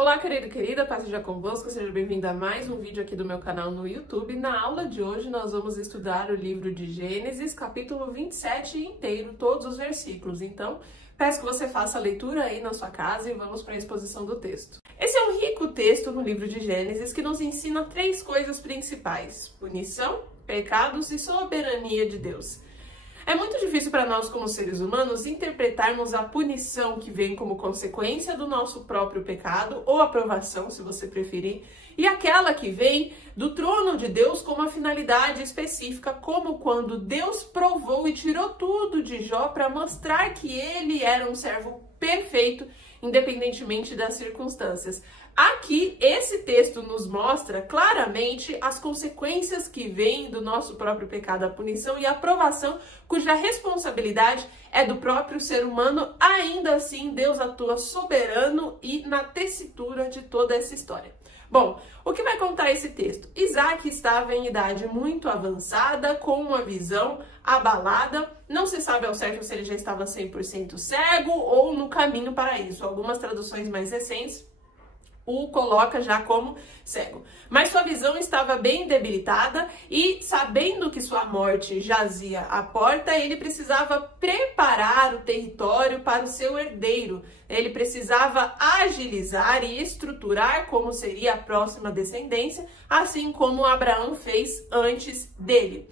Olá, querido e querida, paz seja convosco, seja bem-vindo a mais um vídeo aqui do meu canal no YouTube. Na aula de hoje nós vamos estudar o livro de Gênesis, capítulo 27 inteiro, todos os versículos. Então, peço que você faça a leitura aí na sua casa e vamos para a exposição do texto. Esse é um rico texto no livro de Gênesis que nos ensina três coisas principais: punição, pecados e soberania de Deus. É muito difícil para nós, como seres humanos, interpretarmos a punição que vem como consequência do nosso próprio pecado, ou aprovação, se você preferir, e aquela que vem do trono de Deus com uma finalidade específica, como quando Deus provou e tirou tudo de Jó para mostrar que ele era um servo perfeito, independentemente das circunstâncias. Aqui, esse texto nos mostra claramente as consequências que vêm do nosso próprio pecado, a punição e a provação, cuja responsabilidade é do próprio ser humano. Ainda assim, Deus atua soberano e na tessitura de toda essa história. Bom, o que vai contar esse texto? Isaac estava em idade muito avançada, com uma visão abalada. Não se sabe ao certo se ele já estava 100% cego ou no caminho para isso. Algumas traduções mais recentes o coloca já como cego. Mas sua visão estava bem debilitada e, sabendo que sua morte jazia à porta, ele precisava preparar o território para o seu herdeiro. Ele precisava agilizar e estruturar como seria a próxima descendência, assim como Abraão fez antes dele.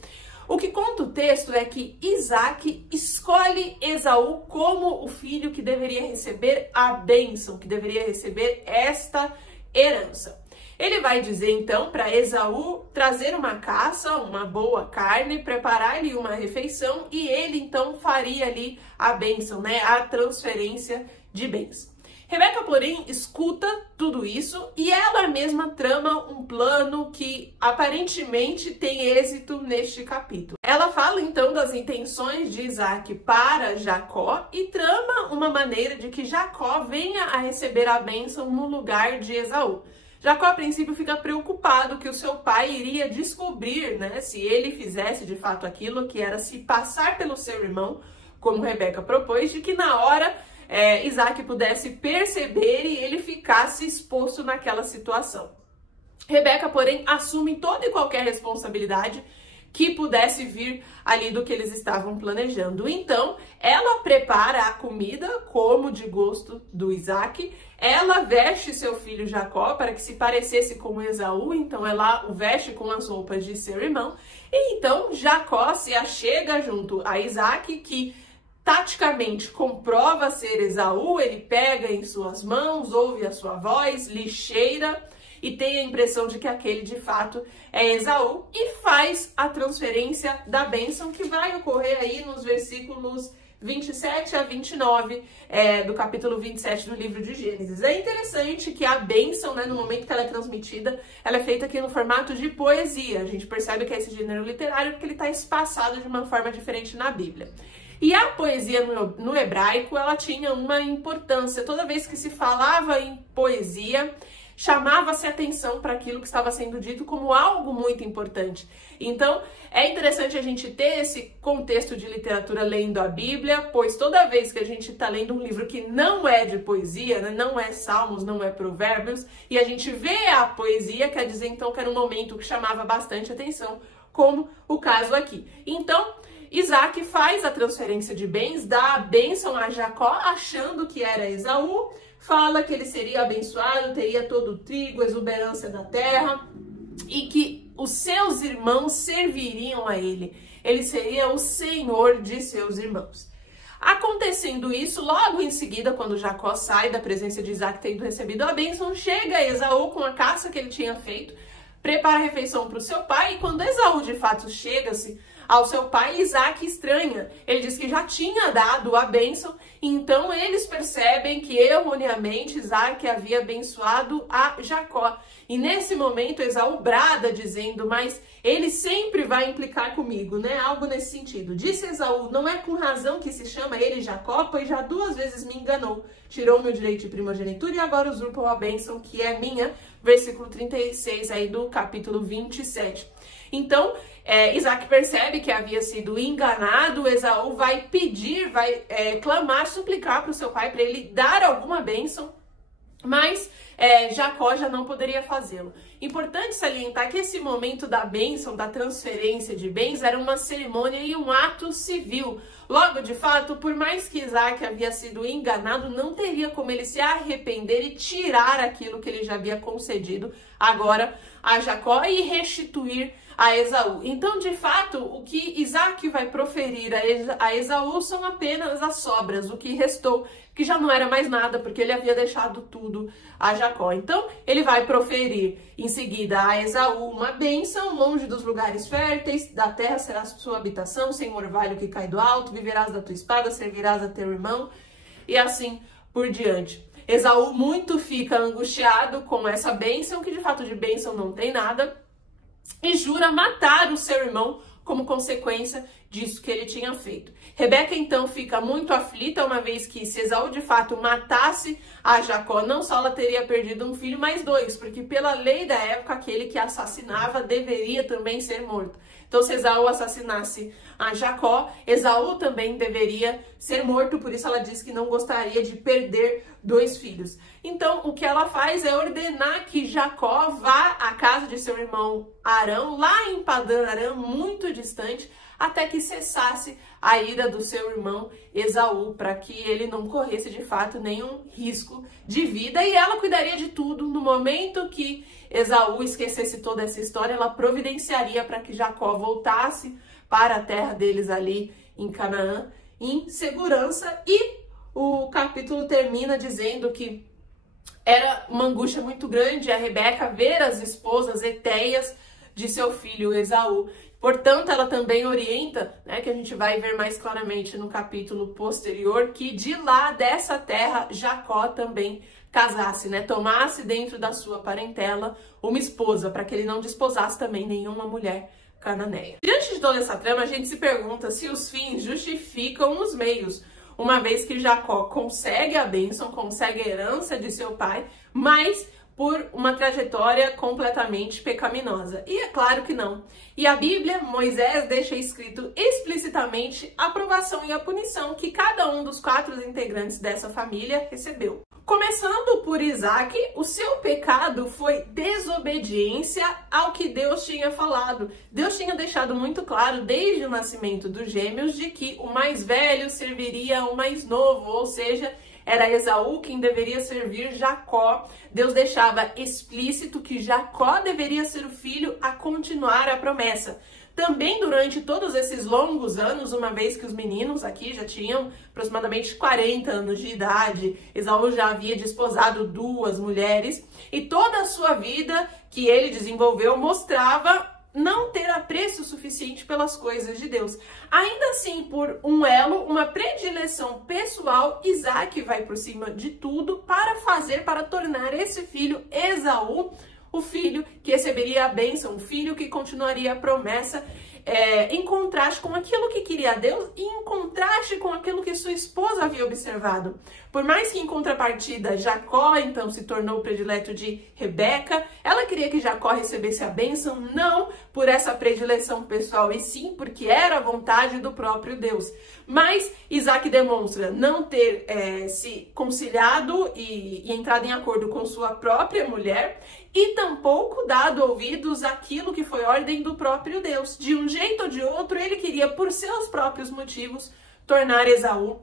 O que conta o texto é que Isaac escolhe Esaú como o filho que deveria receber a bênção, que deveria receber esta herança. Ele vai dizer então para Esaú trazer uma caça, uma boa carne, preparar-lhe uma refeição e ele então faria ali a bênção, a transferência de bens. Rebeca, porém, escuta tudo isso e ela mesma trama um plano que aparentemente tem êxito neste capítulo. Ela fala então das intenções de Isaac para Jacó e trama uma maneira de que Jacó venha a receber a bênção no lugar de Esaú. Jacó, a princípio, fica preocupado que o seu pai iria descobrir, se ele fizesse de fato aquilo, que era se passar pelo seu irmão, como Rebeca propôs, de que na hora Isaac pudesse perceber e ele ficasse exposto naquela situação. Rebeca, porém, assume toda e qualquer responsabilidade que pudesse vir ali do que eles estavam planejando. Então, ela prepara a comida como de gosto do Isaac, ela veste seu filho Jacó para que se parecesse com Esaú, então ela o veste com as roupas de seu irmão, e então Jacó se achega junto a Isaac, que taticamente comprova ser Esaú. Ele pega em suas mãos, ouve a sua voz, lhe cheira e tem a impressão de que aquele de fato é Esaú e faz a transferência da bênção, que vai ocorrer aí nos versículos 27 a 29 do capítulo 27 do livro de Gênesis. É interessante que a bênção, no momento que ela é transmitida, ela é feita aqui no formato de poesia. A gente percebe que é esse gênero literário porque ele está espaçado de uma forma diferente na Bíblia. E a poesia no hebraico, ela tinha uma importância. Toda vez que se falava em poesia, chamava-se atenção para aquilo que estava sendo dito como algo muito importante. Então, é interessante a gente ter esse contexto de literatura lendo a Bíblia, pois toda vez que a gente está lendo um livro que não é de poesia, não é Salmos, não é Provérbios, e a gente vê a poesia, quer dizer então que era um momento que chamava bastante atenção, como o caso aqui. Então, Isaac faz a transferência de bens, dá a bênção a Jacó, achando que era Esaú, fala que ele seria abençoado, teria todo o trigo, exuberância da terra, e que os seus irmãos serviriam a ele. Ele seria o senhor de seus irmãos. Acontecendo isso, logo em seguida, quando Jacó sai da presença de Isaac tendo recebido a bênção, chega Esaú com a caça que ele tinha feito, prepara a refeição para o seu pai, e quando Esaú de fato chega-se ao seu pai, Isaac estranha. Ele diz que já tinha dado a bênção, então eles percebem que erroneamente Isaac havia abençoado a Jacó. E nesse momento Esaú brada dizendo: mas ele sempre vai implicar comigo, algo nesse sentido. Disse Esaú: não é com razão que se chama ele Jacó, pois já 2 vezes me enganou. Tirou meu direito de primogenitura e agora usurpou a bênção que é minha. Versículo 36 aí do capítulo 27. Então, Isaac percebe que havia sido enganado. Esaú vai pedir, vai clamar, suplicar para o seu pai para ele dar alguma bênção Mas Jacó já não poderia fazê-lo. Importante salientar que esse momento da bênção, da transferência de bens, era uma cerimônia e um ato civil. Logo, de fato, por mais que Isaac havia sido enganado, não teria como ele se arrepender e tirar aquilo que ele já havia concedido agora a Jacó e restituir a Esaú. Então, de fato, o que Isaac vai proferir a Esaú são apenas as sobras, o que restou, que já não era mais nada, porque ele havia deixado tudo a Jacó. Então, ele vai proferir em seguida a Esaú uma bênção: longe dos lugares férteis, da terra será sua habitação, sem orvalho que cai do alto, viverás da tua espada, servirás a teu irmão, e assim por diante. Esaú muito fica angustiado com essa bênção, que de fato de bênção não tem nada, e jura matar o seu irmão como consequência disso que ele tinha feito. Rebeca então fica muito aflita, uma vez que se Esaú de fato matasse a Jacó, não só ela teria perdido um filho, mas dois, porque pela lei da época, aquele que assassinava deveria também ser morto. Então, se Esaú assassinasse a Jacó, Esaú também deveria ser morto, por isso ela diz que não gostaria de perder dois filhos. Então, o que ela faz é ordenar que Jacó vá à casa de seu irmão Arão, lá em Padã Arã, muito distante, até que cessasse a ira do seu irmão Esaú, para que ele não corresse de fato nenhum risco de vida, e ela cuidaria de tudo. No momento que Esaú esquecesse toda essa história, ela providenciaria para que Jacó voltasse para a terra deles ali em Canaã em segurança. E o capítulo termina dizendo que era uma angústia muito grande a Rebeca ver as esposas etéias de seu filho Esaú. Portanto, ela também orienta, que a gente vai ver mais claramente no capítulo posterior, que de lá dessa terra Jacó também casasse, tomasse dentro da sua parentela uma esposa, para que ele não desposasse também nenhuma mulher cananeia. Diante de toda essa trama, a gente se pergunta se os fins justificam os meios, uma vez que Jacó consegue a bênção, consegue a herança de seu pai, mas por uma trajetória completamente pecaminosa. E é claro que não. E a Bíblia, Moisés deixa escrito explicitamente a provação e a punição que cada um dos 4 integrantes dessa família recebeu. Começando por Isaac, o seu pecado foi desobediência ao que Deus tinha falado. Deus tinha deixado muito claro desde o nascimento dos gêmeos de que o mais velho serviria ao mais novo, ou seja, era Esaú quem deveria servir Jacó. Deus deixava explícito que Jacó deveria ser o filho a continuar a promessa. Também durante todos esses longos anos, uma vez que os meninos aqui já tinham aproximadamente 40 anos de idade, Esaú já havia desposado 2 mulheres, e toda a sua vida que ele desenvolveu mostrava não ter apreço suficiente pelas coisas de Deus. Ainda assim, por um elo, uma predileção pessoal, Isaac vai por cima de tudo para tornar esse filho Esaú o filho que receberia a bênção, o filho que continuaria a promessa, em contraste com aquilo que queria Deus e em contraste com aquilo que sua esposa havia observado. Por mais que em contrapartida Jacó então se tornou o predileto de Rebeca, ela queria que Jacó recebesse a bênção não por essa predileção pessoal, e sim porque era a vontade do próprio Deus. Mas Isaac demonstra não ter se conciliado e entrado em acordo com sua própria mulher, e tampouco dado ouvidos àquilo que foi ordem do próprio Deus. De um jeito ou de outro, ele queria, por seus próprios motivos, tornar Esaú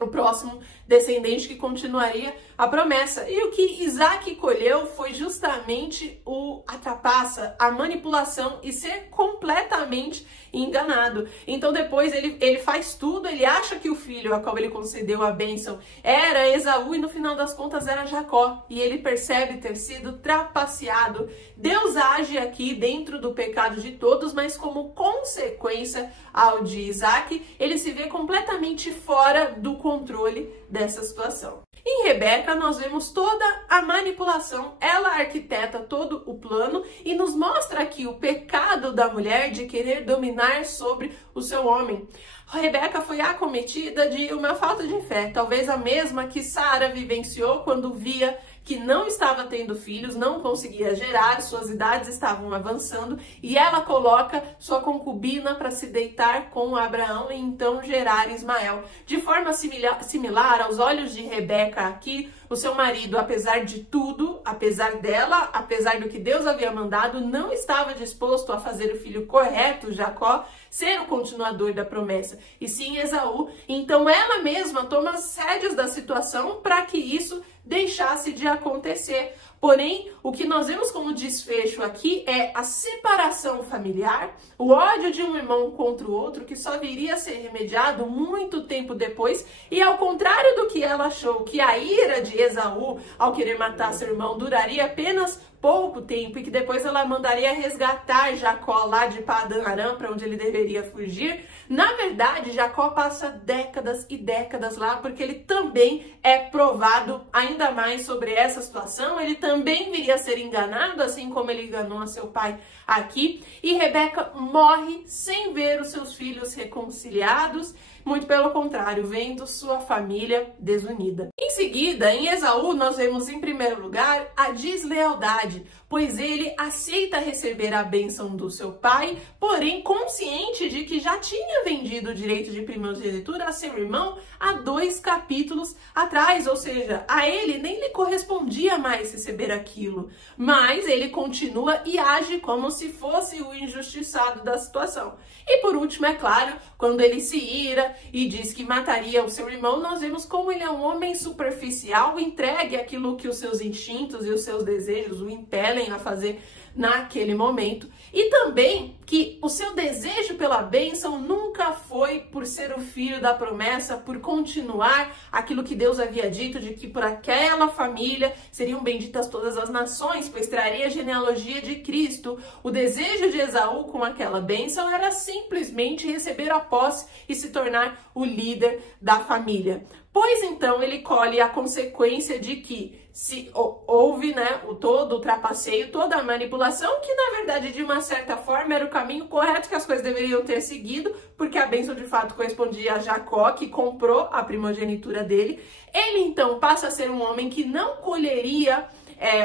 o próximo descendente que continuaria a promessa. E o que Isaac colheu foi justamente a trapaça, a manipulação e ser completamente enganado. Então depois ele faz tudo, ele acha que o filho a qual ele concedeu a bênção era Esaú e no final das contas era Jacó. E ele percebe ter sido trapaceado. Deus age aqui dentro do pecado de todos, mas como consequência ao de Isaac, ele se vê completamente fora do controle dessa situação. Em Rebeca, nós vemos toda a manipulação. Ela arquiteta todo o plano e nos mostra aqui o pecado da mulher de querer dominar sobre o seu homem. Rebeca foi acometida de uma falta de fé, talvez a mesma que Sara vivenciou quando via que não estava tendo filhos, não conseguia gerar, suas idades estavam avançando, e ela coloca sua concubina para se deitar com Abraão e então gerar Ismael. De forma similar aos olhos de Rebeca aqui, o seu marido, apesar de tudo, apesar dela, apesar do que Deus havia mandado, não estava disposto a fazer o filho correto, Jacó, ser o continuador da promessa, e sim Esaú. Então ela mesma toma as rédeas da situação para que isso deixasse de acontecer. Porém, o que nós vemos como desfecho aqui é a separação familiar, o ódio de um irmão contra o outro, que só viria a ser remediado muito tempo depois, e ao contrário do que ela achou, que a ira de Esaú ao querer matar seu irmão duraria apenas pouco tempo e que depois ela mandaria resgatar Jacó lá de Padã Arã, para onde ele deveria fugir. Na verdade, Jacó passa décadas e décadas lá, porque ele também é provado ainda mais sobre essa situação. Ele também viria a ser enganado, assim como ele enganou a seu pai aqui. E Rebeca morre sem ver os seus filhos reconciliados, muito pelo contrário, vendo sua família desunida. Em seguida, em Esaú, nós vemos em primeiro lugar a deslealdade, pois ele aceita receber a bênção do seu pai, porém consciente de que já tinha vendido o direito de primogenitura a seu irmão há 2 capítulos atrás, ou seja, a ele nem lhe correspondia mais receber aquilo, mas ele continua e age como se fosse o injustiçado da situação. E por último, é claro, quando ele se ira e diz que mataria o seu irmão, nós vemos como ele é um homem superficial, entregue àquilo que os seus instintos e os seus desejos o impelem a fazer naquele momento. E também que o seu desejo pela bênção nunca foi por ser o filho da promessa, por continuar aquilo que Deus havia dito, de que por aquela família seriam benditas todas as nações, pois traria a genealogia de Cristo. O desejo de Esaú com aquela bênção era simplesmente receber a posse e se tornar o líder da família. Pois então ele colhe a consequência de que se houve, todo o trapaceio, toda a manipulação, que na verdade de uma certa forma era o caminho correto que as coisas deveriam ter seguido, porque a bênção de fato correspondia a Jacó, que comprou a primogenitura dele. Ele então passa a ser um homem que não colheria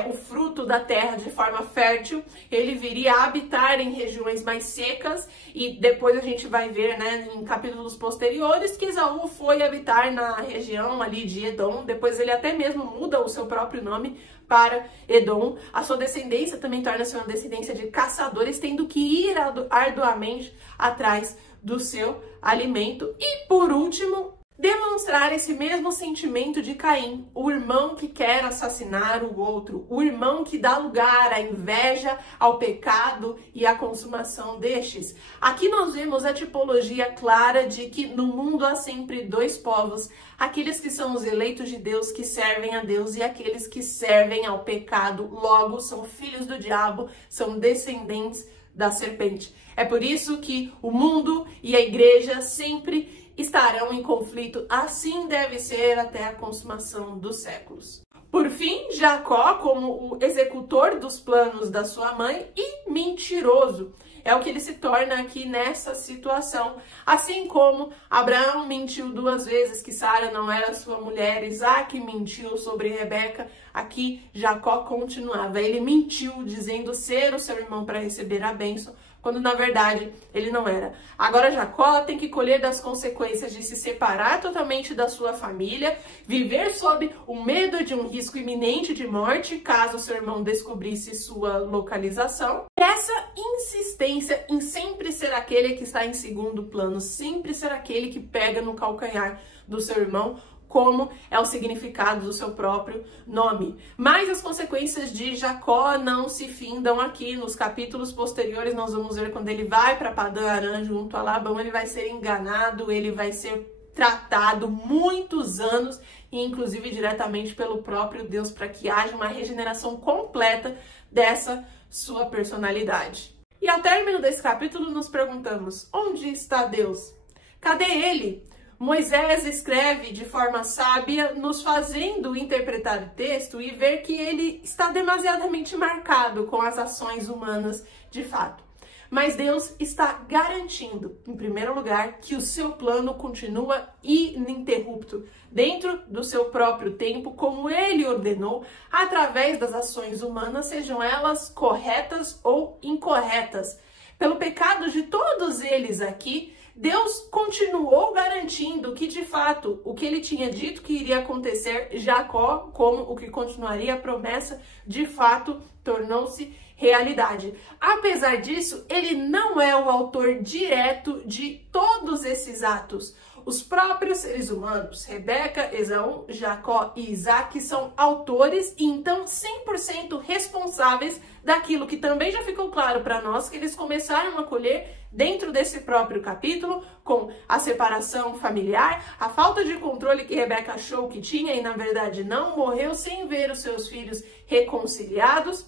o fruto da terra de forma fértil, ele viria a habitar em regiões mais secas, e depois a gente vai ver, em capítulos posteriores, que Esaú foi habitar na região ali de Edom. Depois ele até mesmo muda o seu próprio nome para Edom. A sua descendência também torna-se uma descendência de caçadores, tendo que ir arduamente atrás do seu alimento. E por último, demonstrar esse mesmo sentimento de Caim, o irmão que quer assassinar o outro, o irmão que dá lugar à inveja, ao pecado e à consumação destes. Aqui nós vemos a tipologia clara de que no mundo há sempre 2 povos, aqueles que são os eleitos de Deus, que servem a Deus, e aqueles que servem ao pecado, logo são filhos do diabo, são descendentes da serpente. É por isso que o mundo e a igreja sempre estarão em conflito, assim deve ser até a consumação dos séculos. Por fim, Jacó, como o executor dos planos da sua mãe e mentiroso, é o que ele se torna aqui nessa situação. Assim como Abraão mentiu 2 vezes que Sara não era sua mulher, Isaac mentiu sobre Rebeca, aqui Jacó continuava. Ele mentiu dizendo ser o seu irmão para receber a bênção, quando na verdade ele não era. Agora Jacó tem que colher das consequências de se separar totalmente da sua família, viver sob o medo de um risco iminente de morte, caso seu irmão descobrisse sua localização. Essa insistência em sempre ser aquele que está em segundo plano, sempre ser aquele que pega no calcanhar do seu irmão, como é o significado do seu próprio nome. Mas as consequências de Jacó não se findam aqui. Nos capítulos posteriores nós vamos ver quando ele vai para Padã Arã junto a Labão, ele vai ser enganado, ele vai ser tratado muitos anos, e inclusive diretamente pelo próprio Deus, para que haja uma regeneração completa dessa sua personalidade. E ao término desse capítulo nos perguntamos: onde está Deus? Cadê ele? Moisés escreve de forma sábia, nos fazendo interpretar o texto e ver que ele está demasiadamente marcado com as ações humanas de fato. Mas Deus está garantindo, em primeiro lugar, que o seu plano continua ininterrupto, dentro do seu próprio tempo, como ele ordenou, através das ações humanas, sejam elas corretas ou incorretas. Pelo pecado de todos eles aqui, Deus continuou garantindo que, de fato, o que ele tinha dito que iria acontecer, Jacó, como o que continuaria a promessa, de fato, tornou-se realidade. Apesar disso, ele não é o autor direto de todos esses atos. Os próprios seres humanos, Rebeca, Esaú, Jacó e Isaac, são autores e então 100% responsáveis daquilo que também já ficou claro para nós, que eles começaram a colher dentro desse próprio capítulo, com a separação familiar, a falta de controle que Rebeca achou que tinha e na verdade não, morreu sem ver os seus filhos reconciliados,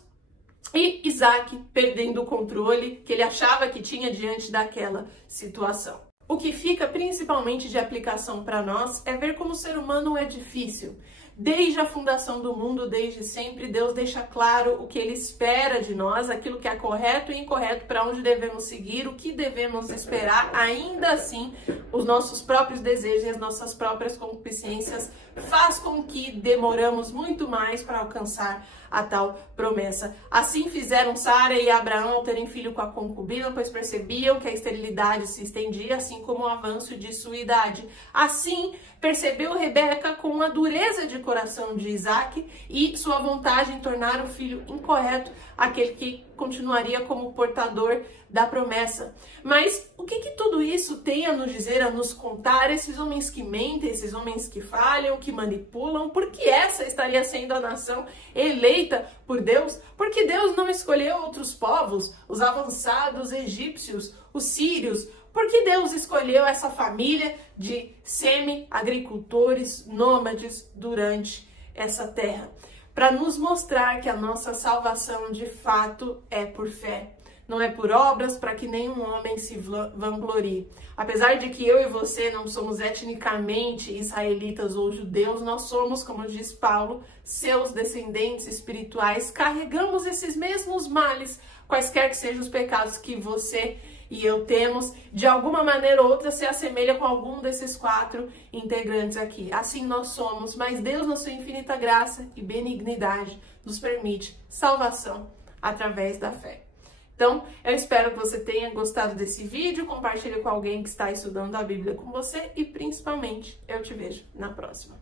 e Isaac perdendo o controle que ele achava que tinha diante daquela situação. O que fica principalmente de aplicação para nós é ver como o ser humano é difícil. Desde a fundação do mundo, desde sempre, Deus deixa claro o que Ele espera de nós, aquilo que é correto e incorreto, para onde devemos seguir, o que devemos esperar. Ainda assim, os nossos próprios desejos e as nossas próprias concupiscências faz com que demoramos muito mais para alcançar a tal promessa. Assim fizeram Sara e Abraão ao terem filho com a concubina, pois percebiam que a esterilidade se estendia, assim como o avanço de sua idade. Assim, percebeu Rebeca com a dureza de coração de Isaac e sua vontade em tornar o filho incorreto, aquele que continuaria como portador da promessa. Mas o que tudo isso tem a nos dizer, a nos contar? Esses homens que mentem, esses homens que falham, que manipulam, por que essa estaria sendo a nação eleita por Deus? Porque Deus não escolheu outros povos, os avançados egípcios, os sírios. Porque Deus escolheu essa família de semi-agricultores nômades durante essa terra? Para nos mostrar que a nossa salvação de fato é por fé. Não é por obras, para que nenhum homem se vanglorie. Apesar de que eu e você não somos etnicamente israelitas ou judeus, nós somos, como diz Paulo, seus descendentes espirituais. Carregamos esses mesmos males, quaisquer que sejam os pecados que você e eu temos, de alguma maneira ou outra se assemelha com algum desses 4 integrantes aqui. Assim nós somos, mas Deus, na sua infinita graça e benignidade, nos permite salvação através da fé. Então, eu espero que você tenha gostado desse vídeo, compartilhe com alguém que está estudando a Bíblia com você e, principalmente, eu te vejo na próxima.